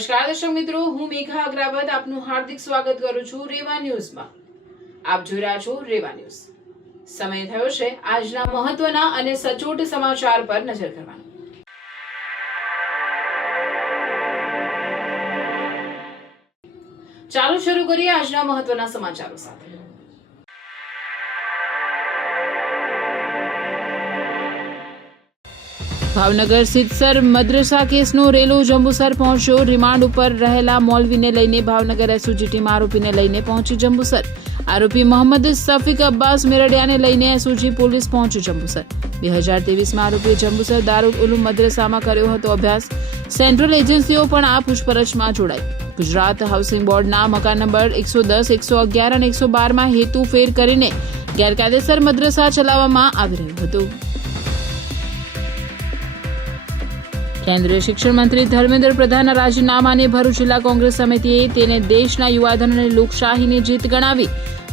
નમસ્કાર દર્શક મિત્રો, હું મેઘા અગ્રવાલ આપનું હાર્દિક સ્વાગત કરું છું રેવા ન્યૂઝમાં। આપ જોઈ રહ્યા છો રેવા ન્યૂઝ। સમય થયો છે આજના મહત્વના અને સચોટ સમાચાર પર નજર કરવાનો। ચાલો શરૂ કરીએ આજના મહત્વના સમાચારો સાથે। ભાવનગર સિદ્ધસર મદ્રસા કેસનો રેલો જંબુસર પહોંચ્યો। રિમાન્ડ ઉપર રહેલા મૌલવીને લઈને ભાવનગર એસઓજી ટીમ આરોપીને લઈને પહોંચી જંબુસર। આરોપી મોહમ્મદ સફીક અબ્બાસ મેરડિયાને લઈને એસઓજી પોલીસ પહોંચી જંબુસર। 2023માં આરોપીએ જંબુસર દારુલ ઉલૂમ મદ્રસામાં કર્યો હતો અભ્યાસ। સેન્ટ્રલ એજન્સીઓ પણ આ પૂછપરછમાં જોડાઈ। ગુજરાત હાઉસિંગ બોર્ડના મકાન નંબર 110, 111 અને 112માં હેતુફેર કરીને ગેરકાયદેસર મદ્રસા ચલાવવામાં આવી રહ્યું હતું। કેન્દ્રીય શિક્ષણ મંત્રી ધર્મેન્દ્ર પ્રધાનના રાજીનામાને ભરૂચ જિલ્લા કોંગ્રેસ સમિતિએ તેને દેશના યુવાધન અને લોકશાહીની જીત ગણાવી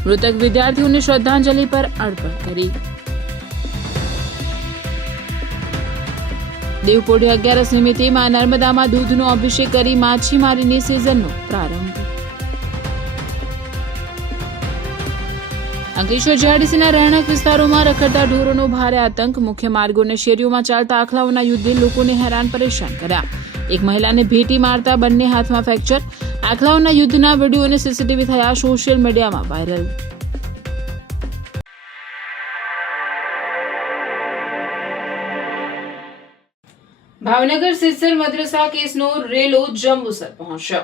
મૃતક વિદ્યાર્થીઓને શ્રદ્ધાંજલિ પર અર્પણ કરી। દેવપોઢી 11 નિમિત્તે માં નર્મદામાં દૂધનો અભિષેક કરી માછીમારીની સિઝનનો પ્રારંભ। અંકલેશ્વર જીઆઈડીસીના રહેણાંક વિસ્તારોમાં રખડતા ઢોરોનો ભારે આતંક। મુખ્ય માર્ગો અને શેરીઓમાં ચાલતા આખલાઓના યુદ્ધે લોકોને હેરાન પરેશાન કર્યા। એક મહિલાને ભેટી મારતા બંને હાથમાં ફ્રેક્ચર। આખલાઓના યુદ્ધના વિડીયો અને સીસીટીવી થયા સોશિયલ મીડિયામાં વાયરલ। ભાવનગર સિદ્ધસર મદ્રસા કેસનો રેલો જંબુસર પહોંચ્યો।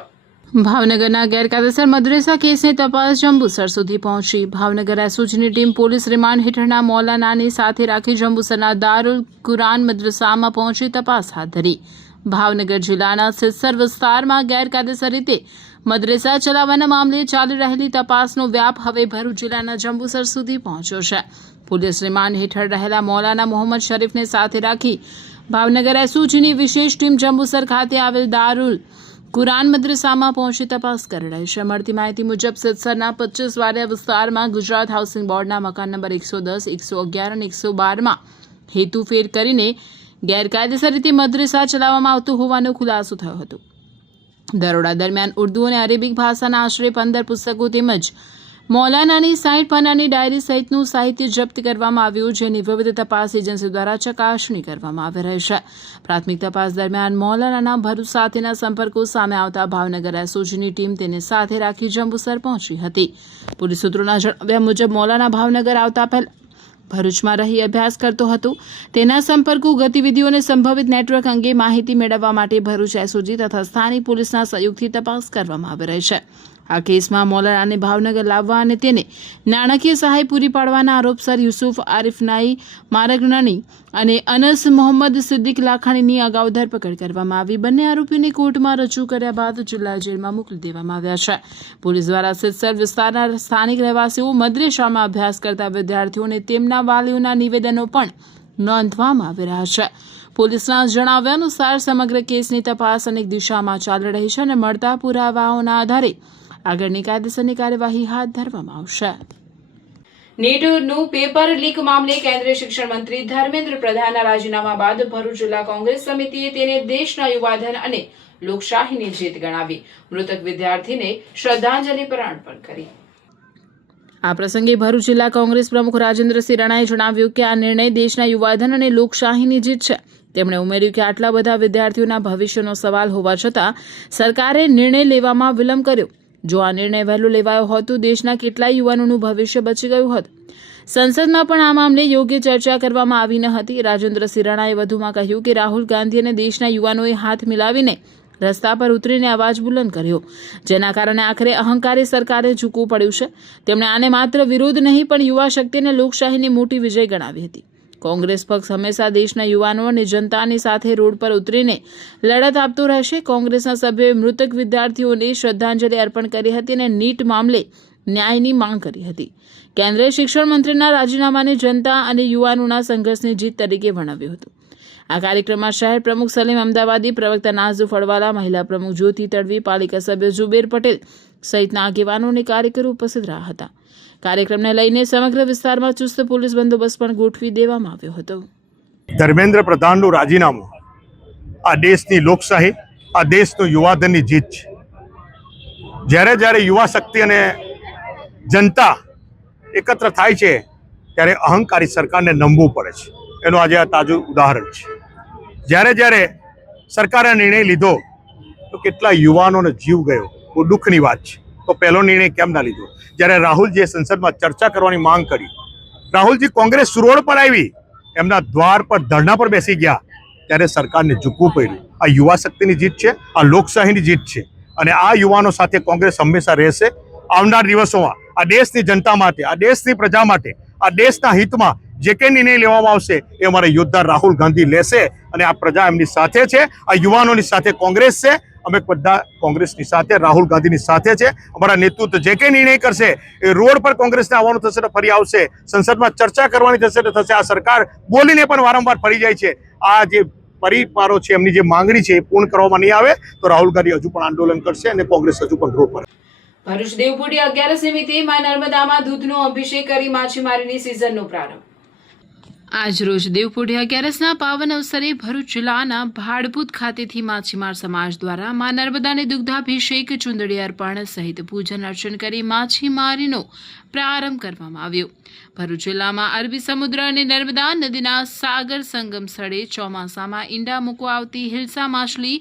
ભાવનગરના ગેરકાયદેસર મદ્રસા કેસની તપાસ જંબુસર સુધી પહોંચી। ભાવનગર એસઓજીની ટીમ પોલીસ રિમાન્ડ હેઠળના મૌલાનાની સાથે રાખી જંબુસરના દારુલ કુરાન મદ્રસામાં પહોંચી તપાસ હાથ ધરી। ભાવનગર જિલ્લાના સિદ્ધસર વિસ્તારમાં ગેરકાયદેસર રીતે મદ્રસા ચલાવવાના મામલે ચાલી રહેલી તપાસનો વ્યાપ હવે ભરૂચ જિલ્લાના જંબુસર સુધી પહોંચ્યો છે। પોલીસ રિમાન્ડ હેઠળ રહેલા મૌલાના મોહમ્મદ શરીફને સાથે રાખી ભાવનગર એસઓજીની વિશેષ ટીમ જંબુસર ખાતે આવેલ દારુલ કુરાન મદ્રસામાં પહોંચી તપાસ કરી રહી છે। મળતી માહિતી મુજબ સિદ્ધસરના 25 વાડિયા વિસ્તારમાં ગુજરાત હાઉસિંગ બોર્ડના મકાન નંબર 110, 111 અને 112માં હેતુફેર કરીને ગેરકાયદેસર રીતે મદ્રસા ચલાવવામાં આવતું હોવાનો ખુલાસો થયો હતો। દરોડા દરમિયાન ઉર્દુ અને અરેબિક ભાષાના આશરે 15 પુસ્તકો તેમજ મૌલાનાની 60 પાનાની ડાયરી સહિતનું સાહિત્ય જપ્ત કરવામાં આવ્યું, જેની વિવિધ તપાસ એજન્સી દ્વારા ચકાસણી કરવામાં આવી રહી છે। પ્રાથમિક તપાસ દરમિયાન મૌલાનાના ભરૂચ સાથેના સંપર્કો સામે આવતા ભાવનગર એસઓજીની ટીમ તેને સાથે રાખી જંબુસર પહોંચી હતી। પોલીસ સૂત્રોના જણાવ્યા મુજબ મૌલાના ભાવનગર આવતા પહેલા ભરૂચમાં રહી અભ્યાસ કરતો હતો। તેના સંપર્કો, ગતિવિધિઓ અને સંભવિત નેટવર્ક અંગે માહિતી મેળવવા માટે ભરૂચ એસઓજી તથા સ્થાનિક પોલીસના સહયોગથી તપાસ કરવામાં આવી રહી છે। આ કેસમાં મૌલાનાને ભાવનગર લાવવા અને તેને નાણાકીય સહાય પૂરી પાડવાના આરોપસર યુસુફ આરિફ નાઈ મારગનાની અને અનસ મોહમ્મદ સિદ્દીક લાખાણીની અગાઉ ધરપકડ કરવામાં આવી। બંને આરોપીઓને કોર્ટમાં રજૂ કર્યા બાદ જિલ્લા જેલમાં મોકલી દેવામાં આવ્યા છે। પોલીસ દ્વારા સિદ્ધસર વિસ્તારના સ્થાનિક રહેવાસીઓ, મદ્રસામાં અભ્યાસ કરતા વિદ્યાર્થીઓ અને તેમના વાલીઓના નિવેદનો પણ નોંધવામાં આવી રહ્યા છે। પોલીસના જણાવ્યા અનુસાર સમગ્ર કેસની તપાસ અનેક દિશામાં ચાલી રહી છે અને મળતા પુરાવાઓના આધારે આગળની કાયદેસરની કાર્યવાહી હાથ ધરવામાં આવશે। નીટનું પેપર લીક મામલે કેન્દ્રીય શિક્ષણ મંત્રી ધર્મેન્દ્ર પ્રધાનના રાજીનામા બાદ ભરૂચ જિલ્લા કોંગ્રેસ સમિતિએ તેને દેશના યુવાધન અને લોકશાહીની જીત ગણાવી મૃતક વિદ્યાર્થીને શ્રદ્ધાંજલિ પર અર્પણ કરી। આ પ્રસંગે ભરૂચ જિલ્લા કોંગ્રેસ પ્રમુખ રાજેન્દ્રસિંહ રાણાએ જણાવ્યું કે આ નિર્ણય દેશના યુવાધન અને લોકશાહીની જીત છે। તેમણે ઉમેર્યું કે આટલા બધા વિદ્યાર્થીઓના ભવિષ્યનો સવાલ હોવા છતાં સરકારે નિર્ણય લેવામાં વિલંબ કર્યો। જો આ નિર્ણય વહેલો લેવાયો હોત તો દેશના કેટલાય યુવાનોનું ભવિષ્ય બચી ગયું હોત। સંસદમાં પણ આ મામલે યોગ્ય ચર્ચા કરવામાં આવી ન હતી। રાજેન્દ્રસિંહ રાણાએ વધુમાં કહ્યું કે રાહુલ ગાંધી અને દેશના યુવાનોએ હાથ મિલાવીને રસ્તા પર ઉતરીને અવાજ બુલંદ કર્યો, જેના કારણે આખરે અહંકારી સરકારે ઝૂકવું પડ્યું છે। તેમણે આને માત્ર વિરોધ નહીં પણ યુવા શક્તિ અને લોકશાહીની મોટી વિજય ગણાવી હતી। કોંગ્રેસ પક્ષ હંમેશા દેશના યુવાનો અને જનતાની સાથે રોડ પર ઉતરીને લડત આપતો રહેશે। કોંગ્રેસના સભ્યોએ મૃતક વિદ્યાર્થીઓને શ્રદ્ધાંજલિ અર્પણ કરી હતી અને નીટ મામલે ન્યાયની માંગ કરી હતી। કેન્દ્રીય શિક્ષણ મંત્રીના રાજીનામાને જનતા અને યુવાનોના સંઘર્ષની જીત તરીકે વર્ણવ્યું હતું। આ કાર્યક્રમમાં શહેર પ્રમુખ સલીમ અમદાવાદી, પ્રવક્તા નાઝુ ફળવાલા, મહિલા પ્રમુખ જ્યોતિ તડવી, પાલિકા સભ્ય જુબેર પટેલ સહિતના આગેવાનો અને કાર્યકરો ઉપસ્થિત રહ્યા હતા। કાર્યક્રમને લઈને સમગ્ર વિસ્તારમાં ચુસ્ત પોલીસ બંદોબસ્ત પણ ગોઠવી દેવામાં આવ્યો હતો। ધર્મેન્દ્ર પ્રધાનનું રાજીનામું આ દેશની લોકશાહી આ દેશનું યુવાધનની જીત છે. જ્યારે જ્યારે યુવા શક્તિ અને જનતા એકત્ર થાય છે ત્યારે અહંકારી સરકારને નમવું પડે છે. એનું આજે આ તાજું ઉદાહરણ છે. જ્યારે જ્યારે સરકારે નિર્ણય લીધો તો કેટલા યુવાનોનો જીવ ગયો, બહુ દુઃખની વાત છે. તો પહેલો નિર્ણય કેમ ના લીધો? જ્યારે રાહુલજીએ સંસદમાં ચર્ચા કરવાની માંગ કરી, રાહુલજી કોંગ્રેસ રોડ પર આવી, એમના દ્વાર પર ધરણા પર બેસી ગયા, ત્યારે સરકારને ઝૂકવું પડ્યું. આ યુવા શક્તિની જીત છે, આ લોકશાહીની જીત છે. અને આ યુવાનો સાથે કોંગ્રેસ હંમેશા રહેશે. આવનાર દિવસોમાં આ દેશની જનતા માટે, આ દેશની પ્રજા માટે, આ દેશના હિતમાં જે કંઈ નિર્ણય લેવામાં આવશે એ અમારા યોદ્ધા રાહુલ ગાંધી લેશે. અને આ પ્રજા એમની સાથે છે, આ યુવાનોની સાથે કોંગ્રેસ છે. અમે બધા કોંગ્રેસની સાથે, રાહુલ ગાંધીની સાથે છે. અમારા નેતૃત્વ જે કંઈ નિર્ણય કરશે એ રોડ પર કોંગ્રેસને આવવાનું થશે તો ફરી આવશે, સંસદમાં ચર્ચા કરવાની થશે તો થશે. આ સરકાર બોલીને પણ વારંવાર ફરી જાય છે. આ જે પરિવારો છે, એમની જે માંગણી છે એ પૂર્ણ કરવામાં નહીં આવે તો રાહુલ ગાંધી હજુ પણ આંદોલન કરશે અને કોંગ્રેસ હજુ પણ રોડ પર. ભરૂચ દેવપુડી 11 નિમિત્તે મા નર્મદામાં દૂધનો અભિષેક કરી માછીમારીની સિઝનનો પ્રારંભ. આજરોજ દેવપુડી 11ના પાવન અવસરે ભરૂચ જિલ્લાના ભાડભૂત ખાતેથી માછીમાર સમાજ દ્વારા મા નર્મદાને દુગ્ધાભિષેક, ચુંદડી અર્પણ સહિત પૂજન અર્ચન કરી માછીમારીનો પ્રારંભ કરવામાં આવ્યો. ભરૂચ જિલ્લામાં અરબી સમુદ્ર અને નર્મદા નદીના સાગર સંગમ સ્થળે ચોમાસામાં ઈંડા મૂકવા આવતી હિલ્સા માછલી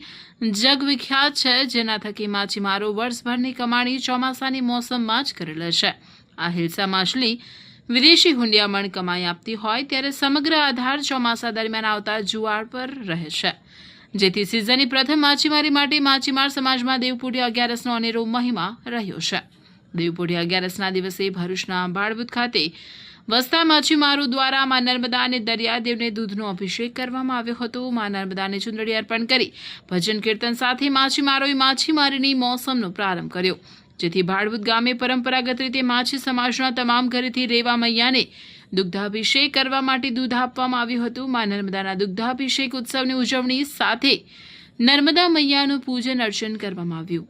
જગવિખ્યાત છે, જેના થકી માછીમારો વર્ષભરની કમાણી ચોમાસાની મોસમમાં જ કરેલ છે. આ હિલ્સા માછલી વિદેશી હુંડિયામણ કમાઈ આપતી હોય ત્યારે સમગ્ર આધાર ચોમાસા દરમિયાન આવતા જુવાળ પર રહે છે, જેથી સિઝનની પ્રથમ માછીમારી માટે માછીમાર સમાજમાં દેવપુડી 11નો અનેરો મહિમા રહ્યો છે. દેવપુડી 11ના દિવસે ભરૂચના ભાડભૂત ખાતે વસતા માછીમારો દ્વારા મા નર્મદા અને દરિયાદેવને દૂધનો અભિષેક કરવામાં આવ્યો હતો. મા નર્મદાને ચુંદડી અર્પણ કરી ભજન કીર્તન સાથે માછીમારોએ માછીમારીની મોસમનો પ્રારંભ કર્યો, જેથી ભાડભૂત ગામે પરંપરાગત રીતે માછી સમાજના તમામ ઘરેથી રેવા મૈયાને દુગ્ધાભિષેક કરવા માટે દૂધ આપવામાં આવ્યું હતું. મા નર્મદાના દુગ્ધાભિષેક ઉત્સવની ઉજવણી સાથે નર્મદા મૈયાનું પૂજન અર્ચન કરવામાં આવ્યું.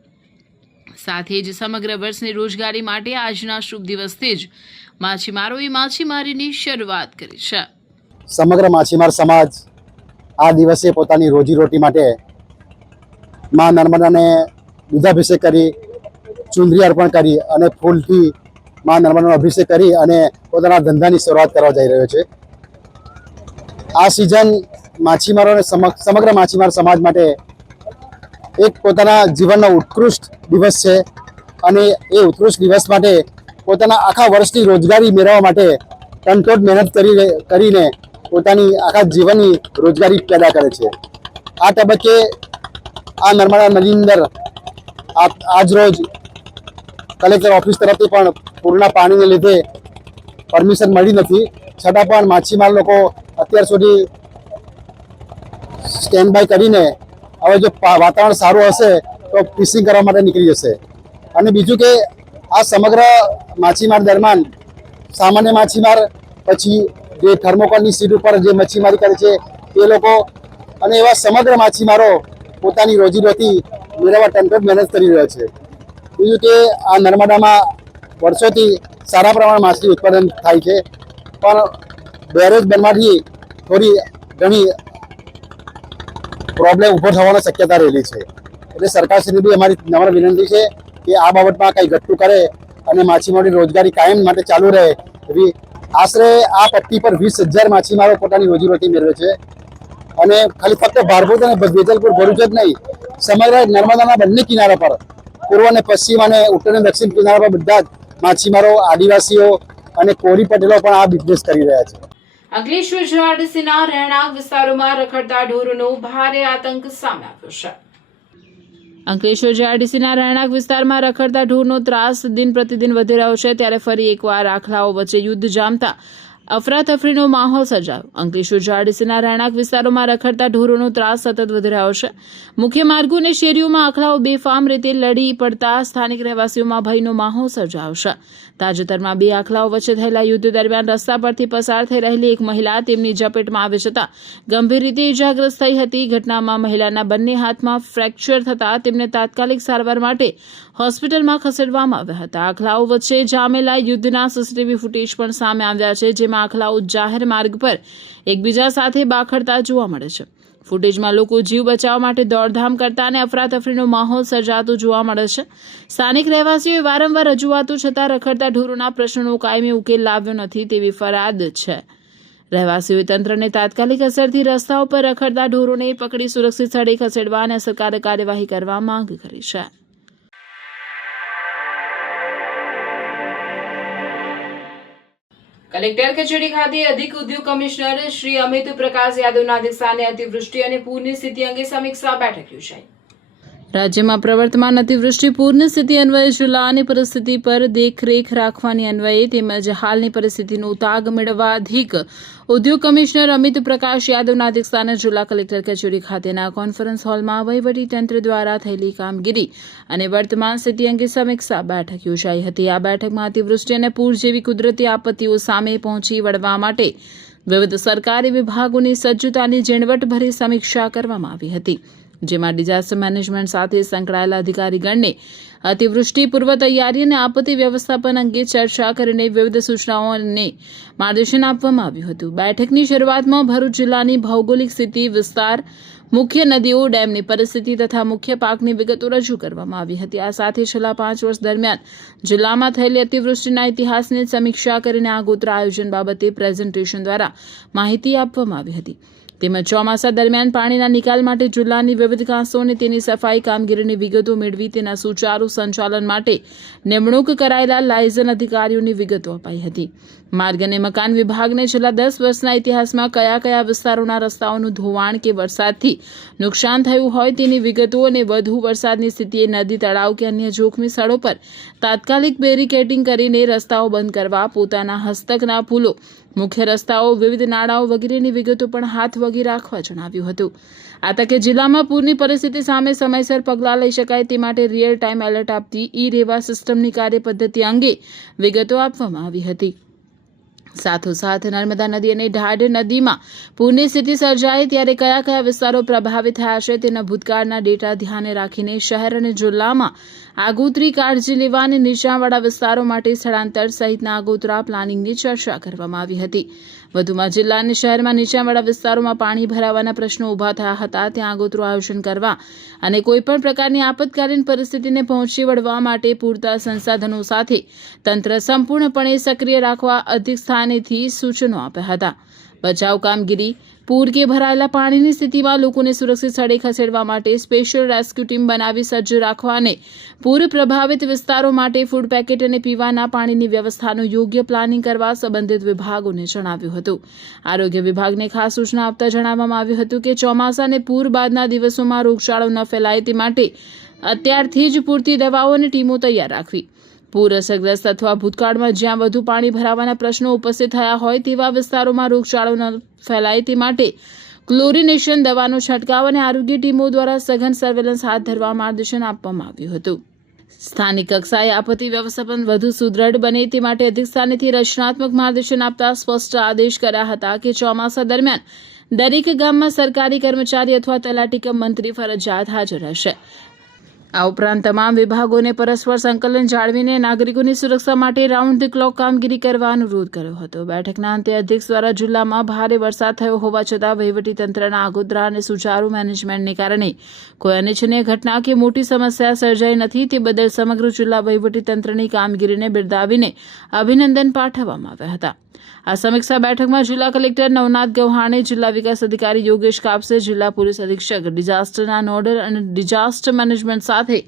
સાથે જ સમગ્ર વર્ષની રોજગારી માટે આજના શુભ દિવસથી જ માછીમારોએ માછીમારીની શરૂઆત કરી છે. સમગ્ર માછીમાર સમાજ આ દિવસે પોતાની રોજીરોટી માટે મા નર્મદાને દૂધાભિષેક કરી, ચુંદડી અર્પણ કરી અને ફૂલથી મા નર્મદાનો અભિષેક કરી અને પોતાના ધંધાની શરૂઆત કરવા જઈ રહ્યો છે. આ સિઝન માછીમારોને સમગ્ર માછીમાર સમાજ માટે એક પોતાના જીવનનો ઉત્કૃષ્ટ દિવસ છે અને એ ઉત્કૃષ્ટ દિવસ માટે પોતાના આખા વર્ષની રોજગારી મેળવવા માટે તનતોડ મહેનત કરીને પોતાની આખા જીવનની રોજગારી પેદા કરે છે. આ તબક્કે આ નર્મદા નદીની અંદર આજરોજ કલેક્ટર ઓફિસ તરફથી પણ પૂરના પાણીને લીધે પરમિશન મળી નથી, છતાં પણ માછીમાર લોકો અત્યાર સુધી સ્ટેન્ડ બાય કરીને હવે જો વાતાવરણ સારું હશે તો ફિશિંગ કરવા માટે નીકળી જશે. અને બીજું કે આ સમગ્ર માછીમાર દરમિયાન સામાન્ય માછીમાર, પછી જે થર્મોકોલની સીટ ઉપર જે મચ્છીમારી કરે છે એ લોકો અને એવા સમગ્ર માછીમારો પોતાની રોજીરોટી મેળવવા તનતોડ મહેનત કરી રહ્યા છે. બીજું કે આ નર્મદામાં વર્ષોથી સારા પ્રમાણમાં માછલી ઉત્પાદન થાય છે, પણ બેરેજ બનવાથી થોડી ઘણી પ્રોબ્લેમ ઊભો થવાની શક્યતા રહેલી છે. એટલે સરકારશ્રીને બી અમારી નમ્ર વિનંતી છે કે આ બાબતમાં કંઈ ઘટતું કરે અને માછીમારોની રોજગારી કાયમ માટે ચાલુ રહે. એવી આશરે આ પટ્ટી પર 20,000 માછીમારો પોતાની રોજીરોટી મેળવે છે. અને ખાલી ફક્ત ભારભૂત અને વેજલપુર ભરૂચ જ નહીં, સમગ્ર નર્મદાના બંને કિનારા પર, પૂર્વ અને પશ્ચિમ અને ઉત્તર અને દક્ષિણ કિનારા પર બધા જ માછીમારો, આદિવાસીઓ અને કોળી પટેલો પણ આ બિઝનેસ કરી રહ્યા છે. અંકલેશ્વર જીઆઈડીસીના રહેણાંક વિસ્તારોમાં રખડતા ઢોરનો ભારે આતંક સામે આવ્યો છે. અંકલેશ્વર જીઆઈડીસીના રહેણાંક વિસ્તારમાં રખડતા ઢોરનો ત્રાસ દિન પ્રતિદિન વધી રહ્યો છે, ત્યારે ફરી એકવાર આખલાઓ વચ્ચે યુદ્ધ જામતા અફરાતફરીનો માહોલ સર્જાયો. અંકલેશ્વર જીઆઈડીસીના રહેણાંક વિસ્તારોમાં રખડતા ઢોરોનો ત્રાસ સતત વધી રહ્યો છે. મુખ્ય માર્ગો અને શેરીઓમાં આખલાઓ બેફામ રીતે લડી પડતા સ્થાનિક રહેવાસીઓમાં ભયનો માહોલ સર્જાયો છે. તાજેતરમાં 2 આખલાઓ વચ્ચે થયેલા યુદ્ધ દરમિયાન રસ્તા પરથી પસાર થઈ રહેલી એક મહિલા તેમની ઝપેટમાં આવી જતા ગંભીર રીતે ઇજાગ્રસ્ત થઈ હતી. ઘટનામાં મહિલાના બંને હાથમાં ફ્રેક્ચર થતા તેમને તાત્કાલિક સારવાર માટે હોસ્પિટલમાં ખસેડવામાં આવ્યા હતા. આખલાઓ વચ્ચે જામેલા યુદ્ધના સીસીટીવી ફૂટેજ પણ સામે આવ્યા છે, જેમાં આખલાઓ જાહેર માર્ગ પર એકબીજા સાથે બાખડતા જોવા મળે છે. ફૂટેજમાં લોકો જીવ બચાવવા માટે દોડધામ કરતા અને અફરાતફરીનો માહોલ સર્જાતો જોવા મળે છે. સ્થાનિક રહેવાસીઓએ વારંવાર રજૂઆતો છતાં રખડતા ઢોરોના પ્રશ્નનો કાયમી ઉકેલ લાવ્યો નથી તેવી ફરિયાદ છે. રહેવાસીઓએ તંત્રને તાત્કાલિક અસરથી રસ્તાઓ પર રખડતા ઢોરોને પકડી સુરક્ષિત સ્થળે ખસેડવા અને અસરકારક કાર્યવાહી કરવા માંગ કરી છે. કલેક્ટર કચેરી ખાતે અધિક ઉદ્યોગ કમિશનર શ્રી અમિત પ્રકાશ યાદવના અધ્યક્ષસ્થાને અતિવૃષ્ટિ અને પૂરની સ્થિતિ અંગે સમીક્ષા બેઠક યોજાઈ. રાજ્યમાં પ્રવર્તમાન અતિવૃષ્ટિ પૂરની સ્થિતિ અન્વયે જિલ્લાની પરિસ્થિતિ પર દેખરેખ રાખવાની અન્વયે તેમજ હાલની પરિસ્થિતિનો તાગ મેળવવા અધિક ઉદ્યોગ કમિશનર અમિત પ્રકાશ યાદવના અધ્યક્ષસ્થાને જિલ્લા કલેક્ટર કચેરી ખાતેના કોન્ફરન્સ હોલમાં વહીવટીતંત્ર દ્વારા થયેલી કામગીરી અને વર્તમાન સ્થિતિ અંગે સમીક્ષા બેઠક યોજાઈ હતી. આ બેઠકમાં અતિવૃષ્ટિ અને પૂર જેવી કુદરતી આપત્તિઓ સામે પહોંચી વળવા માટે વિવિધ સરકારી વિભાગોની સજ્જતાની ઝીણવટભરી સમીક્ષા કરવામાં આવી હતી, જેમાં ડિઝાસ્ટર મેનેજમેન્ટ સાથે સંકળાયેલા અધિકારીગણને અતિવૃષ્ટિ પૂર્વ તૈયારી અને આપત્તિ વ્યવસ્થાપન અંગે ચર્ચા કરીને વિવિધ સૂચનાઓ અને માર્ગદર્શન આપવામાં આવ્યું હતું. બેઠકની શરૂઆતમાં ભરૂચ જિલ્લાની ભૌગોલિક સ્થિતિ, વિસ્તાર, મુખ્ય નદીઓ, ડેમની પરિસ્થિતિ તથા મુખ્ય પાકની વિગતો રજૂ કરવામાં આવી હતી. આ સાથે છેલ્લા 5 વર્ષ દરમિયાન જિલ્લામાં થયેલી અતિવૃષ્ટિના ઇતિહાસની સમીક્ષા કરીને આગોતરા આયોજન બાબતે પ્રેઝન્ટેશન દ્વારા માહિતી આપવામાં આવી હતી. તેમજ ચોમાસા દરમિયાન પાણીના નિકાલ માટે જિલ્લાની વિવિધ કાંસો અને તેની સફાઈ કામગીરીની વિગતો મેળવી તેના સુચારુ સંચાલન માટે નિમણૂક કરાયેલા લાયઝન અધિકારીઓની વિગતો અપાઈ હતી. માર્ગ અને મકાન વિભાગને છેલ્લા 10 વર્ષના ઇતિહાસમાં કયા કયા વિસ્તારોના રસ્તાઓનું ધોવાણ કે વરસાદથી નુકસાન થયું હોય તેની વિગતો અને વધુ વરસાદની સ્થિતિએ નદી, તળાવ કે અન્ય જોખમી સ્થળો પર તાત્કાલિક બેરિકેડિંગ કરીને રસ્તાઓ બંધ કરવા, પોતાના હસ્તકના પુલો, મુખ્ય રસ્તાઓ, વિવિધ નાળાઓ વગેરેની વિગતો પણ હાથ વગી રાખવા જણાવ્યું હતું. આ તકે જિલ્લામાં પૂરની પરિસ્થિતિ સામે સમયસર પગલાં લઈ શકાય તે માટે રિયલ ટાઈમ એલર્ટ આપતી ઈ-રેવા સિસ્ટમની કાર્યપદ્ધતિ અંગે વિગતો આપવામાં આવી હતી. સાથોસાથ નર્મદા નદી અને ઢાઢ નદીમાં પૂરની સ્થિતિ સર્જાય ત્યારે કયા કયા વિસ્તારો પ્રભાવિત થયા છે તેના ભૂતકાળના ડેટા ધ્યાને રાખીને શહેર અને જિલ્લામાં આગોતરી કાળજી લેવા અને નીચાણવાળા વિસ્તારો માટે સ્થળાંતર સહિતના આગોતરા પ્લાનિંગની ચર્ચા કરવામાં આવી હતી. વધુમાં જિલ્લા અને શહેરમાં નીચાણવાળા વિસ્તારોમાં પાણી ભરાવાના પ્રશ્નો ઊભા થયા હતા, ત્યાં આગોતરું આયોજન કરવા અને કોઈપણ પ્રકારની આપતકાલીન પરિસ્થિતિને પહોંચી વળવા માટે પૂરતા સંસાધનો સાથે તંત્ર સંપૂર્ણપણે સક્રિય રાખવા અધિક સ્થાનેથી સૂચનો આપ્યા હતા. બચાવ કામગીરી, પૂર કે ભરાયેલા પાણીની સ્થિતિમાં લોકોને સુરક્ષિત સ્થળે ખસેડવા માટે સ્પેશિયલ રેસ્ક્યુ ટીમ બનાવી સજ્જ રાખવા અને પૂર પ્રભાવિત વિસ્તારો માટે ફૂડ પેકેટ અને પીવાના પાણીની વ્યવસ્થાનું યોગ્ય પ્લાનિંગ કરવા સંબંધિત વિભાગોને જણાવ્યું હતું. આરોગ્ય વિભાગને ખાસ સૂચના આપતા જણાવવામાં આવ્યું હતું કે ચોમાસા અને પૂર બાદના દિવસોમાં રોગચાળો ન ફેલાય તે માટે અત્યારથી જ પૂરતી દવાઓ અને ટીમો તૈયાર રાખવી. પૂર અસરગ્રસ્ત અથવા ભૂતકાળમાં જ્યાં વધુ પાણી ભરાવાના પ્રશ્નો ઉપસ્થિત થયા હોય તેવા વિસ્તારોમાં રોગચાળો ન ફેલાય તે માટે ક્લોરિનેશન દવાનો છંટકાવ અને આરોગ્ય ટીમો દ્વારા સઘન સર્વેલન્સ હાથ ધરવા માર્ગદર્શન આપવામાં આવ્યું હતું. સ્થાનિક કક્ષાએ આપત્તિ વ્યવસ્થાપન વધુ સુદૃઢ બને તે માટે અધિક સ્થાનેથી રચનાત્મક માર્ગદર્શન આપતા સ્પષ્ટ આદેશ કર્યા હતા કે ચોમાસા દરમિયાન દરેક ગામમાં સરકારી કર્મચારી અથવા તલાટી કમ મંત્રી ફરજિયાત હાજર રહેશે. આ ઉપરાંત તમામ વિભાગોને પરસ્પર સંકલન જાળવીને નાગરિકોની સુરક્ષા માટે રાઉન્ડ ધ ક્લોક કામગીરી કરવા અનુરોધ કર્યો હતો. બેઠકના અંતે અધ્યક્ષ દ્વારા જિલ્લામાં ભારે વરસાદ થયો હોવા છતાં વહીવટીતંત્રના આગોતરા અને સુચારુ મેનેજમેન્ટને કારણે કોઈ અનિચ્છનીય ઘટના કે મોટી સમસ્યા સર્જાઈ નથી તે બદલ સમગ્ર જિલ્લા વહીવટીતંત્રની કામગીરીને બિરદાવીને અભિનંદન પાઠવવામાં આવ્યા હતા. આ સમીક્ષા બેઠકમાં જિલ્લા કલેક્ટર નવનાથ ગૌહાણે, જિલ્લા વિકાસ અધિકારી યોગેશ કાપસે, જિલ્લા પોલીસ અધિક્ષક, ડિઝાસ્ટરના નોડલ અને ડિઝાસ્ટર મેનેજમેન્ટ સાથે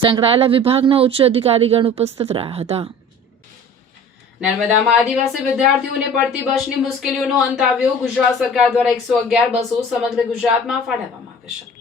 સંકળાયેલા વિભાગના ઉચ્ચ અધિકારીગણ ઉપસ્થિત રહ્યા હતા. નર્મદામાં આદિવાસી વિદ્યાર્થીઓને પડતી બસની મુશ્કેલીઓનો અંત આવ્યો. ગુજરાત સરકાર દ્વારા 111 બસો સમગ્ર ગુજરાતમાં ફાળવવામાં આવી છે.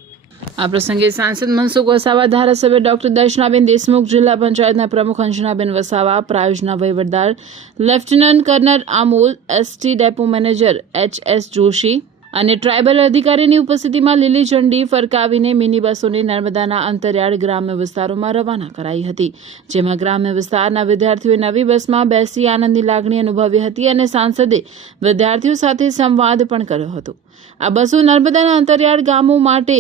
આ પ્રસંગે સાંસદ મનસુખ વસાવા, ધારાસભ્ય ડોક્ટર દર્શનાબેન દેશમુખ, જિલ્લા પંચાયતના પ્રમુખ અંજનાબેન વસાવા, પ્રાયોજના વહીવટદાર lieutenant colonel Amol, ST depot manager H S. Joshi અને ટ્રાયબલ અધિકારીની ઉપસ્થિતિમાં લીલી ઝંડી ફરકાવીને મિની બસોને નર્મદાના અંતરિયાળ ગ્રામ્ય વિસ્તારોમાં રવાના કરાઈ હતી, જેમાં ગ્રામ્ય વિસ્તારના વિદ્યાર્થીઓએ નવી બસમાં બેસી આનંદની લાગણી અનુભવી હતી અને સાંસદે વિદ્યાર્થીઓ સાથે સંવાદ પણ કર્યો હતો. આ બસો નર્મદાના અંતરિયાળ ગામો માટે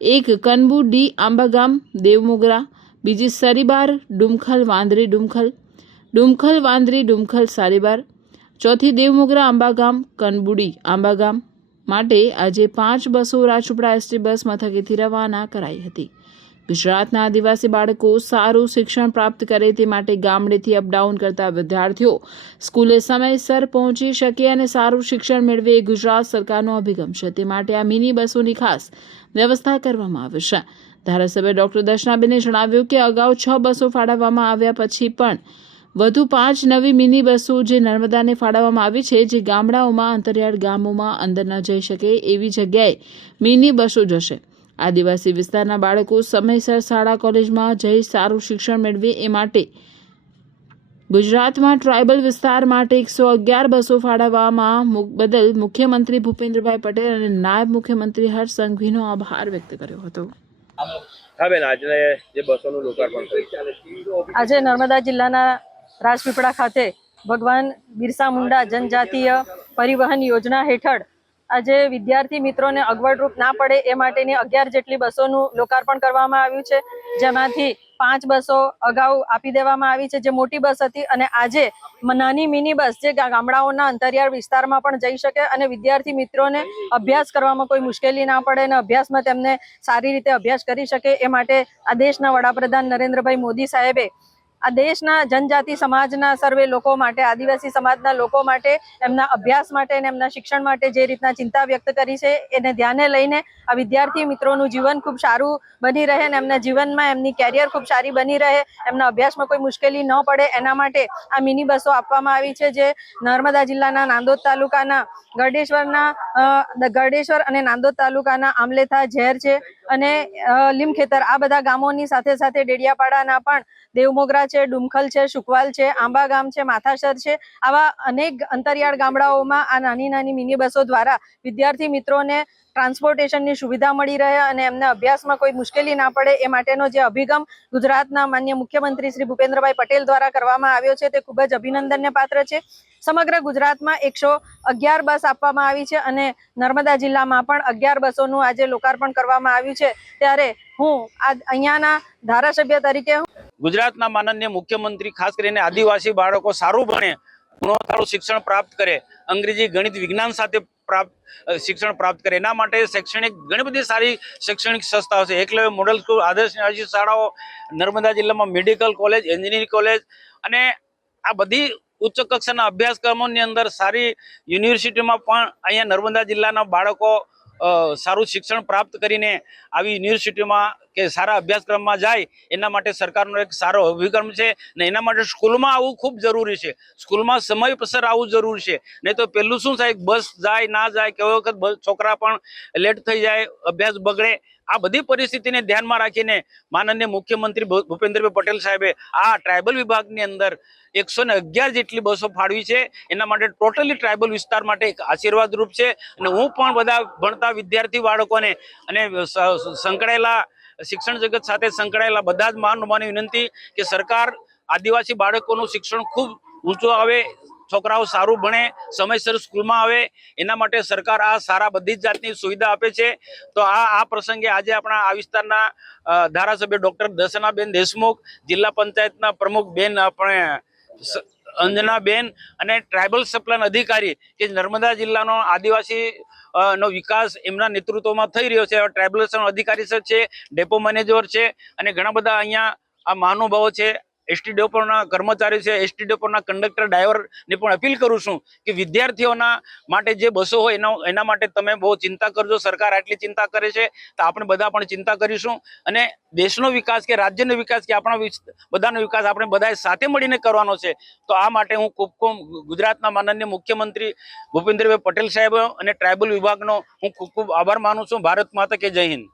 એક કનબુ ડી આંબાગામ દેવમોગરા, બીજી સરીબાર ડુમખલ વાંદરી ડુમખલ, ડુમખલ વાંદરી ડુમખલ સારીબાર, ચોથી દેવમોગરા આંબાગામ કનબુડી આંબાગામ, માટે આજે 5 બસો રાજપીપળા એસટી બસ મથકેથી રવાના કરાઈ હતી. ગુજરાતના આદિવાસી બાળકો સારું શિક્ષણ પ્રાપ્ત કરે તે માટે ગામડેથી અપડાઉન કરતા વિદ્યાર્થીઓ સ્કૂલે સમયસર પહોંચી શકે અને સારું શિક્ષણ મેળવે એ ગુજરાત સરકારનો અભિગમ છે. તે માટે આ મિની બસોની ખાસ વ્યવસ્થા કરવામાં આવી છે. ધારાસભ્ય ડોક્ટર દર્શનાબેને જણાવ્યું કે અગાઉ 6 બસો ફાળવવામાં આવ્યા પછી પણ વધુ 5 નવી મિની બસો જે નર્મદાને ફાળવવામાં આવી છે, જે ગામડાઓમાં અંતરિયાળ ગામોમાં અંદર ન જઈ શકે એવી જગ્યાએ મિની બસો જશે. આદિવાસી વિસ્તારના બાળકો સમયસર શાળા કોલેજમાં જઈ સારું શિક્ષણ મેળવે એ માટે ગુજરાતમાં ટ્રાયબલ વિસ્તાર માટે 111 બસો ફાળવવામાં બદલ મુખ્યમંત્રી ભૂપેન્દ્રભાઈ પટેલ અને નાયબ મુખ્યમંત્રી હર્ષ સંઘવીનો આભાર વ્યક્ત કર્યો હતો. હા બેન, આજે જે બસોનું લોકાર્પણ થયું, આજે નર્મદા જિલ્લાના રાજપીપળા ખાતે ભગવાન બિરસા મુંડા જનજાતીય પરિવહન યોજના હેઠળ આજે વિદ્યાર્થી મિત્રોને અગવડરૂપ ના પડે એ માટેની 11 જેટલી બસોનું લોકાર્પણ કરવામાં આવ્યું છે, જેમાંથી 5 બસો અગાઉ આપી દેવામાં આવી છે, જે મોટી બસ હતી, અને આજે નાની મિની બસ જે ગામડાઓના અંતરિયાળ વિસ્તારમાં પણ જઈ શકે અને વિદ્યાર્થી મિત્રોને અભ્યાસ કરવામાં કોઈ મુશ્કેલી ના પડે અને અભ્યાસમાં તેમને સારી રીતે અભ્યાસ કરી શકે એ માટે આ દેશના વડાપ્રધાન નરેન્દ્રભાઈ મોદી સાહેબે આ દેશના જનજાતિ સમાજના સર્વે લોકો માટે, આદિવાસી સમાજના લોકો માટે, એમના અભ્યાસ માટે અને એમના શિક્ષણ માટે જે રીતના ચિંતા વ્યક્ત કરી છે એને ધ્યાને લઈને આ વિદ્યાર્થી મિત્રોનું જીવન ખૂબ સારું બની રહે અને એમના જીવનમાં એમની કેરિયર ખૂબ સારી બની રહે, એમના અભ્યાસમાં કોઈ મુશ્કેલી ન પડે એના માટે આ મિની બસો આપવામાં આવી છે, જે નર્મદા જિલ્લાના નાંદોદ તાલુકાના ગરડેશ્વર અને નાંદોદ તાલુકાના આમલેથા, ઝેર છે અને લીમખેતર આ બધા ગામોની સાથે સાથે ડેડિયાપાડાના પણ દેવમોગરા છે, ડુમખલ છે, સુકવાલ છે, આંબા ગામ છે, માથાસર છે, આવા અનેક અંતરિયાળ ગામડાઓમાં આ નાની નાની મિની બસો દ્વારા વિદ્યાર્થી મિત્રોને ટ્રાન્સપોર્ટેશનની સુવિધા મળી રહે અને એમને અભ્યાસમાં કોઈ મુશ્કેલી ના પડે એ માટેનો જે અભિગમ ગુજરાતના માનનીય મુખ્યમંત્રી શ્રી ભૂપેન્દ્રભાઈ પટેલ દ્વારા કરવામાં આવ્યો છે તે ખૂબ જ અભિનંદનને પાત્ર છે. સમગ્ર ગુજરાતમાં 111 બસ આપવામાં આવી છે અને નર્મદા જિલ્લામાં પણ 11 બસોનું આજે લોકાર્પણ કરવામાં આવ્યું છે. ત્યારે હું અહીંયાના ધારાસભ્ય તરીકે ગુજરાતના માનનીય મુખ્યમંત્રી ખાસ કરીને આદિવાસી બાળકો સારું ભણે, ગુણવત્તાવાળું શિક્ષણ પ્રાપ્ત કરે, અંગ્રેજી, ગણિત, વિજ્ઞાન સાથે શિક્ષણ પ્રાપ્ત કરે એના માટે શૈક્ષણિક ઘણી બધી સારી શૈક્ષણિક સંસ્થાઓ છે. એકલવ્ય મોડલ સ્કૂલ, આદર્શ શાળાઓ, નર્મદા જિલ્લામાં મેડિકલ કોલેજ, એન્જિનિયરિંગ કોલેજ અને આ બધી ઉચ્ચ કક્ષાના અભ્યાસક્રમોની અંદર સારી યુનિવર્સિટીમાં પણ અહીંયા નર્મદા જિલ્લાના બાળકો સારું શિક્ષણ પ્રાપ્ત કરીને આવી યુનિવર્સિટીમાં કે સારા અભ્યાસક્રમમાં જાય એના માટે સરકારનો એક સારો અભિગમ છે ને એના માટે સ્કૂલમાં આવવું ખૂબ જરૂરી છે. સ્કૂલમાં સમયસર આવવું જરૂરી છે, નહીં તો પેલું શું થાય, બસ જાય ના જાય, કોઈ વખત છોકરા પણ લેટ થઈ જાય, અભ્યાસ બગડે. આ બધી પરિસ્થિતિને ધ્યાનમાં રાખીને માનનીય મુખ્યમંત્રી ભૂપેન્દ્રભાઈ પટેલ સાહેબે આ ટ્રાયબલ વિભાગની અંદર 111 જેટલી બસો ફાળવી છે. એના માટે ટોટલી ટ્રાયબલ વિસ્તાર માટે એક આશીર્વાદરૂપ છે અને હું પણ બધા ભણતા વિદ્યાર્થી બાળકોને અને સંકળાયેલા શિક્ષણ જગત સાથે સંકળાયેલા બધા જ મહાનુભાવોને વિનંતી કે સરકાર આદિવાસી બાળકોનું શિક્ષણ ખૂબ ઊંચું આવે, છોકરાઓ સારું ભણે, સમયસર સ્કૂલમાં આવે, એના માટે સરકાર આ સારા બધી જ જાતની સુવિધા આપે છે. તો આ પ્રસંગે આજે આપણા આ વિસ્તારના ધારાસભ્ય ડોક્ટર દર્શનાબેન દેશમુખ, જિલ્લા પંચાયતના પ્રમુખ બેન આપણે અંજનાબેન અને ટ્રાયબલ સપ્લાયન અધિકારી કે નર્મદા જિલ્લાનો આદિવાસી નો વિકાસ એમના નેતૃત્વમાં થઈ રહ્યો છે. ટ્રાયબલ અધિકારી છે, ડેપો મેનેજર છે અને ઘણા બધા અહીંયા આ મહાનુભાવો છે, એસટી ડેપોના કર્મચારી છે, એસટી ડેપોના કંડક્ટર, ડ્રાઈવરને પણ અપીલ કરું છું કે વિદ્યાર્થીઓના માટે જે બસો હોય એના માટે તમે બહુ ચિંતા કરજો. સરકાર આટલી ચિંતા કરે છે તો આપણે બધા પણ ચિંતા કરીશું અને દેશનો વિકાસ કે રાજ્યનો વિકાસ કે આપણા બધાનો વિકાસ આપણે બધાએ સાથે મળીને કરવાનો છે. તો આ માટે હું ખૂબ ગુજરાતના માનનીય મુખ્યમંત્રી ભૂપેન્દ્રભાઈ પટેલ સાહેબ અને ટ્રાયબલ વિભાગનો હું ખૂબ આભાર માનું છું. ભારત માતા કે જય હિન્દ.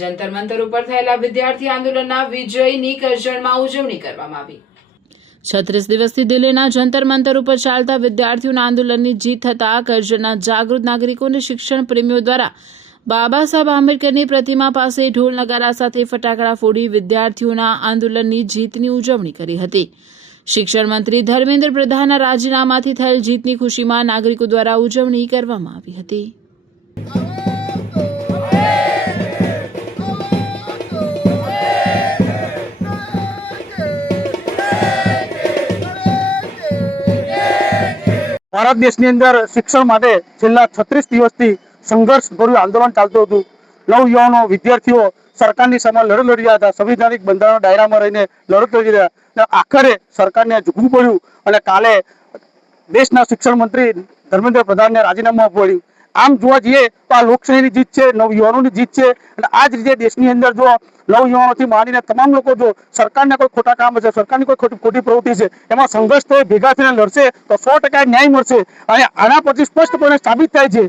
જંતર મંતર ઉપર થયેલા વિદ્યાર્થી આંદોલનના વિજયની કરજણમાં ઉજવણી કરવામાં આવી. 36 દિવસથી દિલ્હીના જંતર મંતર ઉપર ચાલતા વિદ્યાર્થીઓના આંદોલનની જીત થતા કરજણના જાગૃત નાગરિકો અને શિક્ષણ પ્રેમીઓ દ્વારા બાબા સાહેબ આંબેડકરની પ્રતિમા પાસે ઢોલ નગારા સાથે ફટાકડા ફોડી વિદ્યાર્થીઓના આંદોલનની જીતની ઉજવણી કરી હતી. શિક્ષણ મંત્રી ધર્મેન્દ્ર પ્રધાનના રાજીનામાથી થયેલ જીતની ખુશીમાં નાગરિકો દ્વારા ઉજવણી કરવામાં આવી હતી. ભારત દેશની અંદર શિક્ષણ માટે છેલ્લા 36 દિવસથી સંઘર્ષભર્યું આંદોલન ચાલતું હતું. નવયુવાનો વિદ્યાર્થીઓ સરકારની સામે લડત લડી રહ્યા હતા, સંવિધાનિક બંધારણ દાયરામાં રહીને લડત લડી રહ્યા. અને આખરે સરકારને ઝૂકવું પડ્યું અને કાલે દેશના શિક્ષણ મંત્રી ધર્મેન્દ્ર પ્રધાનને રાજીનામું આપવું પડ્યું. આમ જોવા જઈએ તો આ લોકશાહીની જીત છે, નવયુવાનોની જીત છે. અને આ જ રીતે દેશની અંદર જો નવયુવાનોથી માંડીને તમામ લોકો જો સરકારના કોઈ ખોટા કામ હશે, સરકારની કોઈ ખોટી પ્રવૃત્તિ છે, એમાં સંઘર્ષ થઈ ભેગા થઈને લડશે તો 100% ન્યાય મળશે. અને આના પરથી સ્પષ્ટપણે સાબિત થાય છે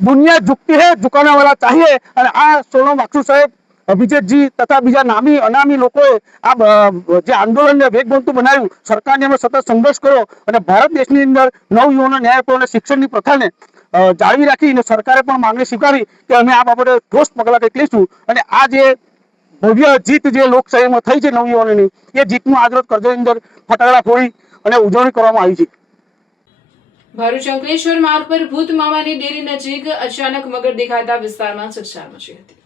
દુનિયા ઝુકતી હે, ઝુકાના વાળા ચાહીએ. અને આ સોનમ વાંગચુક સાહેબ, અભિજીતજી તથા બીજા નામી અનામી લોકોએ આ જે આંદોલનને વેગવંતુ બનાવ્યું, સરકારની અમે સતત સંઘર્ષ કર્યો અને ભારત દેશની અંદર નવયુવાનો ન્યાય અને શિક્ષણની પ્રથાને જાળવી રાખી. અને સરકારે પણ માંગણી સ્વીકારી કે અમે આ બાબતે ઠોસ પગલાં કંઈક લઈશું. અને આ જે ભવ્ય જીત જે લોકશાહીમાં થઈ છે નવયુવાનોની, એ જીતનું આજરોજ કરજણની અંદર ફટાકડા ફોડી અને ઉજવણી કરવામાં આવી છે. ભરૂચ અંકલેશ્વર માર્ગ પર ભૂત મામાની ડેરી નજીક અચાનક મગર દેખાતા વિસ્તારમાં ચકચાર મચી હતી.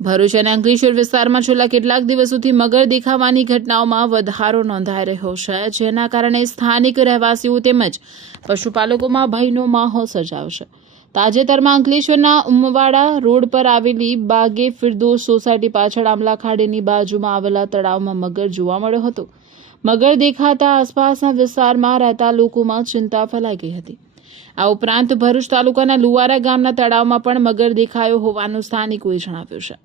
ભરૂચ અને અંકલેશ્વર વિસ્તારમાં છેલ્લા કેટલાક દિવસોથી મગર દેખાવાની ઘટનાઓમાં વધારો નોંધાઈ રહ્યો છે, જેના કારણે સ્થાનિક રહેવાસીઓ તેમજ પશુપાલકોમાં ભયનો માહોલ સર્જાયો છે. તાજેતરમાં અંકલેશ્વરના ઉમવાડા રોડ પર આવેલી બાગે ફિરદોસ સોસાયટી પાછળ આમલા ખાડીની બાજુમાં આવેલા તળાવમાં મગર જોવા મળ્યો હતો. મગર દેખાતા આસપાસના વિસ્તારમાં રહેતા લોકોમાં ચિંતા ફેલાઈ ગઈ હતી. આ ઉપરાંત ભરૂચ તાલુકાના લુવારા ગામના તળાવમાં પણ મગર દેખાયો હોવાનું સ્થાનિકોએ જણાવ્યું છે.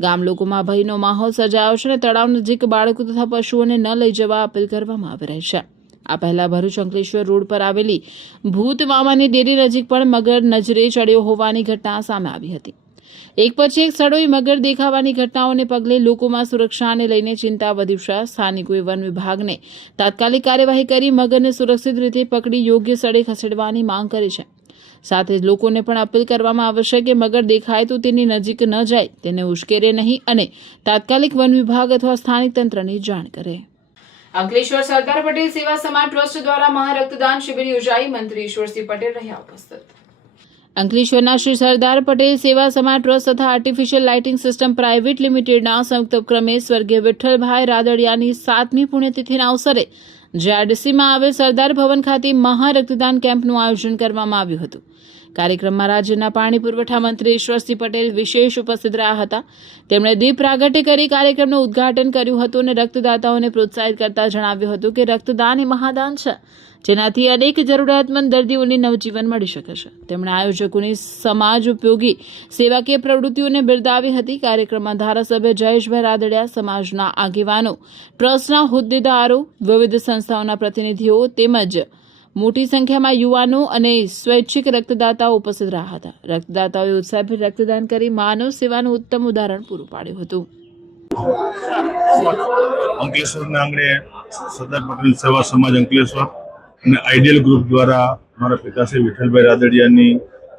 ગામ લોકોમાં ભયનો માહોલ સર્જાયો છે અને તળાવ નજીક બાળકો તથા પશુઓને ન લઈ જવા અપીલ કરવામાં આવી રહી છે. આ પહેલા ભરૂચ અંકલેશ્વર રોડ પર આવેલી ભૂત મામાની ડેરી નજીક પણ મગર નજરે ચડ્યો હોવાની ઘટના સામે આવી હતી. એક પછી એક સ્થળોએ મગર દેખાવાની ઘટનાઓને પગલે લોકોમાં સુરક્ષાને લઈને ચિંતા વધી છે. સ્થાનિકોએ વન વિભાગને તાત્કાલિક કાર્યવાહી કરી મગરને સુરક્ષિત રીતે પકડી યોગ્ય સ્થળે ખસેડવાની માંગ કરી છે. સાથે જ લોકોને પણ અપીલ કરવામાં આવશે કે મગર દેખાય તો તેની નજીક ન જાય, તેને ઉશ્કેરે નહીં અને તાત્કાલિક વન વિભાગ અથવા સ્થાનિક તંત્રની જાણ કરે. અંકલેશ્વર સરદાર પટેલ સેવા સમાજ ટ્રસ્ટ દ્વારા મહારક્તદાન શિબિર યોજાઈ. મંત્રી ઈશ્વરસિંહ પટેલ રહ્યા ઉપસ્થિત. અંકલેશ્વરના શ્રી સરદાર પટેલ સેવા સમાજ ટ્રસ્ટ તથા આર્ટિફિશિયલ લાઇટિંગ સિસ્ટમ પ્રાઇવેટ લિમિટેડના સંયુક્ત ઉપક્રમે સ્વર્ગીય વિઠ્ઠલભાઈ રાદડિયાની 7મી પુણ્યતિથિના અવસરે જીઆરડીસીમાં આવેલ સરદાર ભવન ખાતે મહારક્તદાન કેમ્પનું આયોજન કરવામાં આવ્યું હતું. કાર્યક્રમમાં રાજ્યના પાણી પુરવઠા મંત્રી ઈશ્વરસિંહ પટેલ વિશેષ ઉપસ્થિત રહ્યા હતા. તેમણે દીપ પ્રાગટ્ય કરી કાર્યક્રમનું ઉદ્ઘાટન કર્યું હતું અને રક્તદાતાઓને પ્રોત્સાહિત કરતા જણાવ્યું હતું કે રક્તદાન એ મહાદાન છે, જેનાથી અનેક જરૂરિયાતમંદ દર્દીઓને નવજીવન મળી શકે છે. તેમણે આયોજકોની સમાજ ઉપયોગી સેવાકીય પ્રવૃત્તિઓને બિરદાવી હતી. કાર્યક્રમમાં ધારાસભ્ય જયેશભાઈ રાદડિયા, સમાજના આગેવાનો, ટ્રસ્ટના હોદ્દેદારો, વિવિધ સંસ્થાઓના પ્રતિનિધિઓ તેમજ મોટી સંખ્યામાં યુવાનો અને સ્વૈચ્છિક રક્તદાતાઓ ઉપસ્થિત રહ્યા હતા. રક્તદાતાઓએ ઉત્સાહભેર રક્તદાન કરી માનવ સેવાનું ઉત્તમ ઉદાહરણ પૂરું પાડ્યું હતું. અંકલેશ્વરના આંગણે સરદાર પટેલ સેવા સમાજ અંકલેશ્વર અને આઈડિયલ ગ્રુપ દ્વારા મારા પિતાશ્રી વિઠ્ઠલભાઈ રાદડિયાની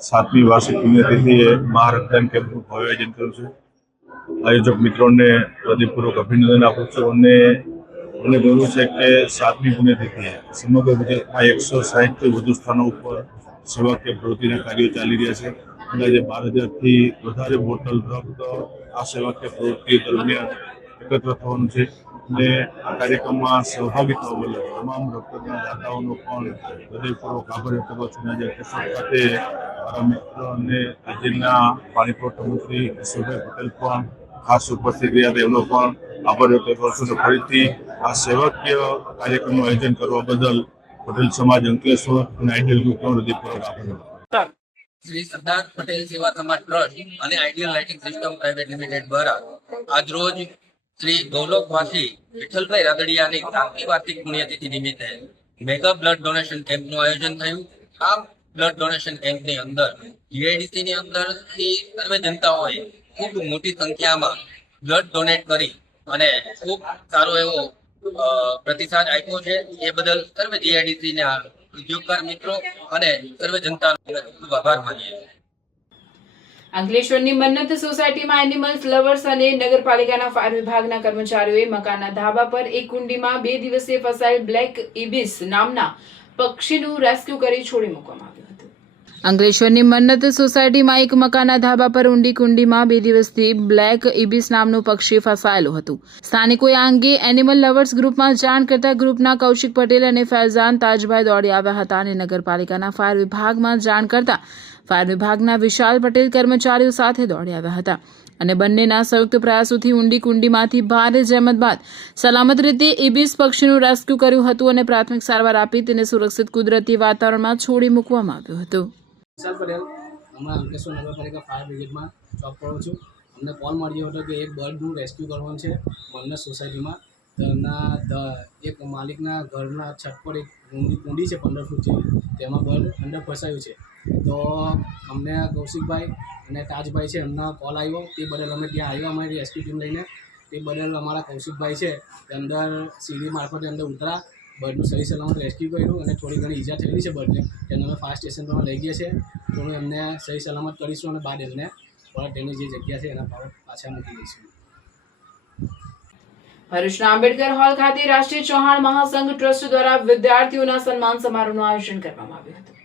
7મી વાર્ષિક પુણ્યતિથિએ મહારક્તદાન કેમ્પનું આયોજન કર્યું છે. આયોજક મિત્રોને હૃદયપૂર્વક અભિનંદન આપું છું અને મને ગર્વ છે કે 7મી પુણ્યતિથિએ સમગ્ર ગુજરાતમાં 160થી વધુ સ્થાનો ઉપર સેવાકીય પ્રવૃત્તિના કાર્યો ચાલી રહ્યા છે. અંદાજે 12,000થી વધારે બોટલ રક્ત આ સેવાકીય પ્રવૃત્તિ દરમિયાન એકત્ર થવાનું છે. અને આ કાર્યક્રમમાં સહભાગી થવા બદલ તમામ રક્તદાન દાતાઓનો પણ હૃદયપૂર્વક આભાર વ્યક્ત કરું છું. આજે કેશોદ ખાતે મારા મિત્ર અને રાજ્યના પાણી પુરવઠા મંત્રી ઈશ્વરભાઈ પટેલ પણ ખાસ ઉપસ્થિત રહ્યા હતા, એમનો પણ આભાર વ્યક્ત કરું છું. ફરીથી આ સેવાકીય કાર્યક્રમનું આયોજન કરવા બદલ પટેલ સમાજ અંકલેશ્વર અને આઈડિયલ ગ્રુપનો હૃદયપૂર્વક આભાર. શ્રી સરદાર પટેલ સેવા સમાજ ટ્રસ્ટ અને ideal lighting system private limited દ્વારા આજરોજ શ્રી ગૌલોકવાસી વિઠ્ઠલભાઈ રાદડિયાની 7મી વાર્ષિક પુણ્યતિથિ નિમિત્તે મેગા બ્લડ ડોનેશન કેમ્પનું આયોજન થયું. આ બ્લડ ડોનેશન કેમ્પની અંદર જીઆઈડીસીની અંદરથી સર્વે જનતાઓએ ખૂબ મોટી સંખ્યામાં બ્લડ ડોનેટ કરી અને ખૂબ સારો એવો પ્રતિસાદ આપ્યો છે. એ બદલ સર્વે જીઆઈડીસીના ઉદ્યોગકાર મિત્રો અને સર્વે જનતાનો ખૂબ આભાર માનીએ છીએ. અંકલેશ્વરની મન્નત સોસાયટીમાં એનિમલ્સ લવર્સ અને નગરપાલિકાના ફાયર વિભાગના કર્મચારીઓએ મકાનના ધાબા પર એક કુંડીમાં 2 દિવસીય ફસાયેલ બ્લેક ઇબિસ નામના પક્ષીનું રેસ્ક્યુ કરી છોડી મૂકવામાં આવ્યું હતું. અંકલેશ્વરની મન્નત સોસાયટીમાં એક મકાનના ધાબા પર ઊંડી કુંડીમાં 2 દિવસથી બ્લેક ઇબિસ નામનું પક્ષી ફસાયેલું હતું. સ્થાનિકોએ આ અંગે એનિમલ લવર્સ ગ્રુપમાં જાણ કરતા ગ્રુપના કૌશિક પટેલ અને ફૈઝાન તાજભાઈ દોડી આવ્યા હતા અને નગરપાલિકાના ફાયર વિભાગમાં જાણ કરતા ફાયર વિભાગના વિશાલ પટેલ કર્મચારીઓ સાથે દોડી આવ્યા હતા અને બંનેના સંયુક્ત પ્રયાસોથી ઊંડી કુંડીમાંથી ભારે જહેમત બાદ સલામત રીતે ઇબિસ પક્ષીનું રેસ્ક્યુ કર્યું હતું અને પ્રાથમિક સારવાર આપી તેને સુરક્ષિત કુદરતી વાતાવરણમાં છોડી મૂકવામાં આવ્યું હતું. વિશાલ પટેલ, હમણાં અંકલેશ્વર નગરપાલિકા ફાયર બ્રિગેડમાં જોબ કરું છું. અમને કોલ મળ્યો હતો કે એક બર્ડનું રેસ્ક્યુ કરવાનું છે મન્નત સોસાયટીમાં. તો એમના એક માલિકના ઘરના છત પર એક કુંડી છે 15 ફૂટ જેવી, તેમાં બર્ડ અંદર ફસાયું છે. તો અમને કૌશિકભાઈ અને તાજભાઈ છે એમના કોલ આવ્યો, તે બદલ અમે ત્યાં આવ્યા અમારી રેસ્ક્યુ ટીમ લઈને. તે બદલ અમારા કૌશિકભાઈ છે તે અંદર સીડી મારફતે અંદર ઉતરા, બર્ડનું સહી સલામત રેસ્ક્યુ કર્યું અને થોડી ઘણી ઈજા થયેલી છે બર્ડને, તેને અમે ફાયર સ્ટેશન પર લઈ ગયા છે. થોડું એમને સહી સલામત કરીશું અને બાદ એમને પરત તેની જે જગ્યા છે એના પર પાછા મૂકી દઈશું. ભરૂચના આંબેડકર હોલ ખાતે રાષ્ટ્રીય ચૌહાણ મહાસંઘ ટ્રસ્ટ દ્વારા વિદ્યાર્થીઓના સન્માન સમારોહનું આયોજન કરવામાં આવ્યું હતું.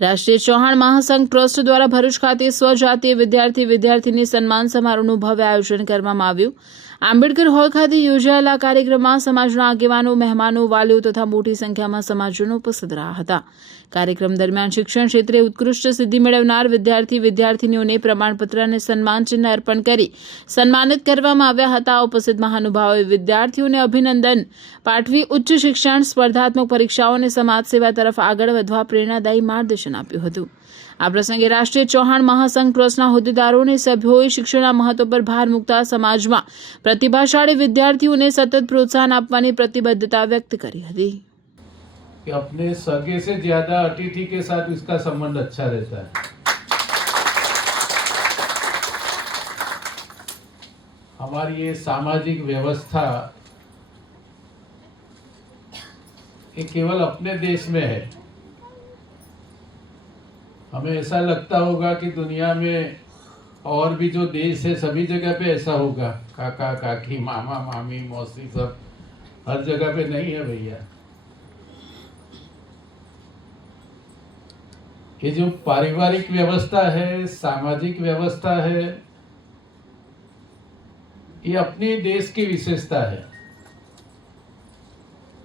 રાષ્ટ્રીય ચૌહાણ મહાસંઘ ટ્રસ્ટ દ્વારા ભરૂચ ખાતે સ્વજાતીય વિદ્યાર્થી સન્માન સમારોહનું ભવ્ય આયોજન કરવામાં આવ્યું. આંબેડકર હોલ ખાતે યોજાયેલા કાર્યક્રમમાં સમાજના આગેવાનો, મહેમાનો, વાલીઓ તથા મોટી સંખ્યામાં સમાજજનો ઉપસ્થિત રહ્યા હતા. કાર્યક્રમ દરમિયાન શિક્ષણ ક્ષેત્રે ઉત્કૃષ્ટ સિદ્ધિ મેળવનાર વિદ્યાર્થીઓને પ્રમાણપત્ર અને સન્માનચિહ્ન અર્પણ કરી સન્માનિત કરવામાં આવ્યા હતા. ઉપસ્થિત મહાનુભાવોએ વિદ્યાર્થીઓને અભિનંદન પાઠવી ઉચ્ચ શિક્ષણ, સ્પર્ધાત્મક પરીક્ષાઓ અને સમાજ સેવા તરફ આગળ વધવા પ્રેરણાદાયી માર્ગદર્શન આપ્યું હતું. આ પ્રસંગે રાષ્ટ્રીય ચૌહાણ મહાસંઘ ટ્રસ્ટના હોદ્દેદારો અને સભ્યોએ શિક્ષણના મહત્વ પર ભાર મૂકતા સમાજમાં પ્રતિભાશાળી વિદ્યાર્થીઓને સતત પ્રોત્સાહન આપવાની પ્રતિબદ્ધતા વ્યક્ત કરી હતી. कि अपने सगे से ज्यादा अतिथि के साथ इसका संबंध अच्छा रहता है. हमारी ये सामाजिक व्यवस्था ये केवल अपने देश में है. हमें ऐसा लगता होगा कि दुनिया में और भी जो देश है सभी जगह पे ऐसा होगा, काका काकी, मामा मामी, मौसी, सब हर जगह पे नहीं है भैया. ये जो पारिवारिक व्यवस्था है, सामाजिक व्यवस्था है, ये अपने देश की विशेषता है.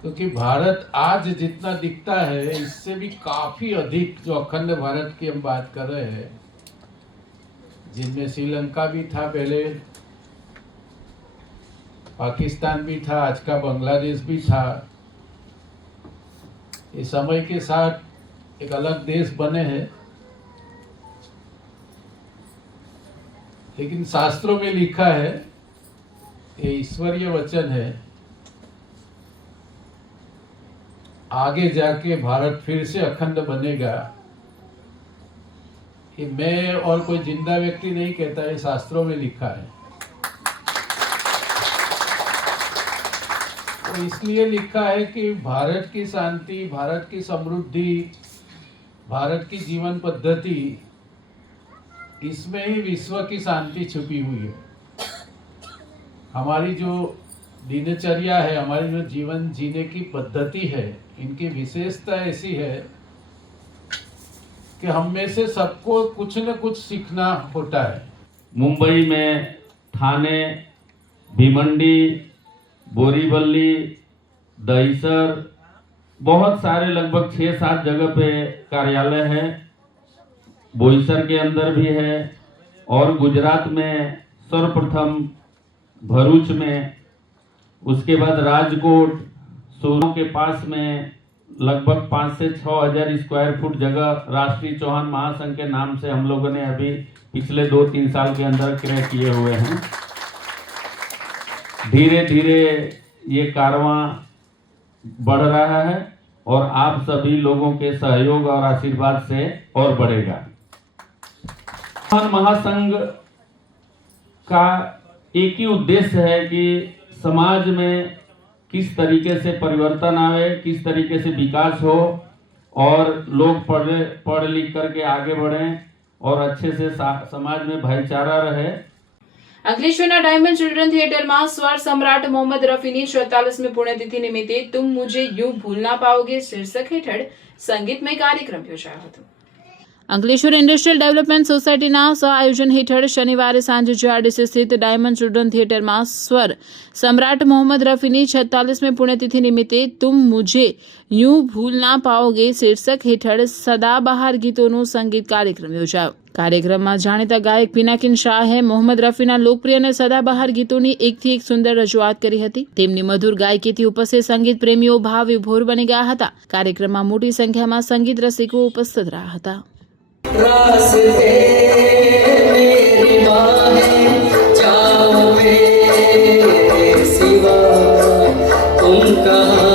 क्योंकि भारत आज जितना दिखता है इससे भी काफी अधिक जो अखंड भारत की हम बात कर रहे हैं, जिनमें श्रीलंका भी था, पहले पाकिस्तान भी था, आज का बांग्लादेश भी था. ये समय के साथ एक अलग देश बने हैं, लेकिन शास्त्रों में लिखा है, ये ईश्वरीय वचन है, आगे जाके भारत फिर से अखंड बनेगा. ये मैं और कोई जिंदा व्यक्ति नहीं कहता, ये शास्त्रों में लिखा है. तो इसलिए लिखा है कि भारत की शांति, भारत की समृद्धि, भारत की जीवन पद्धति, इसमें ही विश्व की शांति छुपी हुई है. हमारी जो दिनचर्या है, हमारी जो जीवन जीने की पद्धति है, इनकी विशेषता ऐसी है कि हम में से सबको कुछ न कुछ सीखना होता है. मुंबई में थाने, भिवंडी, बोरीवली, दहिसर, बहुत सारे लगभग 6-7 जगह पे कार्यालय है. बोईसर के अंदर भी है और गुजरात में सर्वप्रथम भरूच में, उसके बाद राजकोट, सूरत के पास में लगभग 5 से 6 हजार स्क्वायर फुट जगह राष्ट्रीय चौहान महासंघ के नाम से हम लोगों ने अभी पिछले 2-3 साल के अंदर क्रय किए हुए हैं. धीरे धीरे ये कारवां बढ़ रहा है और आप सभी लोगों के सहयोग और आशीर्वाद से और बढ़ेगा. चौहान महासंघ का एक ही उद्देश्य है कि समाज में किस तरीके से परिवर्तन आवे, किस तरीके से विकास हो और लोग पढ़ लिख करके आगे बढ़ें और अच्छे से समाज में भाईचारा रहे. અંકલેશ્વરના ડાયમંડ ચિલ્ડ્રન થિયેટરમાં સ્વર સમ્રાટ મોહમ્મદ રફીની 44મી પુણ્યતિથિ નિમિત્તે તુમ મુझे यूं भूल ना पाओगे શીર્ષક હેઠળ સંગીતમય કાર્યક્રમ યોજાયો હતો. અંકલેશ્વર ઇન્ડસ્ટ્રીયલ ડેવલપમેન્ટ સોસાયટીના સહ-આયોજન હેઠળ શનિવારે સાંજે જીઆરડીસી સ્થિત ડાયમંડ ચિલ્ડ્રન થિયેટરમાં સ્વર સમ્રાટ મોહમ્મદ રફીની 46મી પુણ્યતિથિ નિમિત્તે તુમ મુझे यूं भूल ना पाओगे શીર્ષક હેઠળ સદાબહાર ગીતોનો સંગીત કાર્યક્રમ યોજાયો. કાર્યક્રમમાં જાણીતા ગાયક પિનાકિન શાહે મોહમ્મદ રફીના લોકપ્રિય અને સદાબહાર ગીતોની એકથી એક સુંદર રજૂઆત કરી હતી. તેમની મધુર ગાયકીથી ઉપસ્થિત સંગીત પ્રેમીઓ ભાવ વિભોર બની ગયા હતા. કાર્યક્રમમાં મોટી સંખ્યામાં સંગીત રસિકો ઉપસ્થિત રહ્યા હતા. तुम कहाँ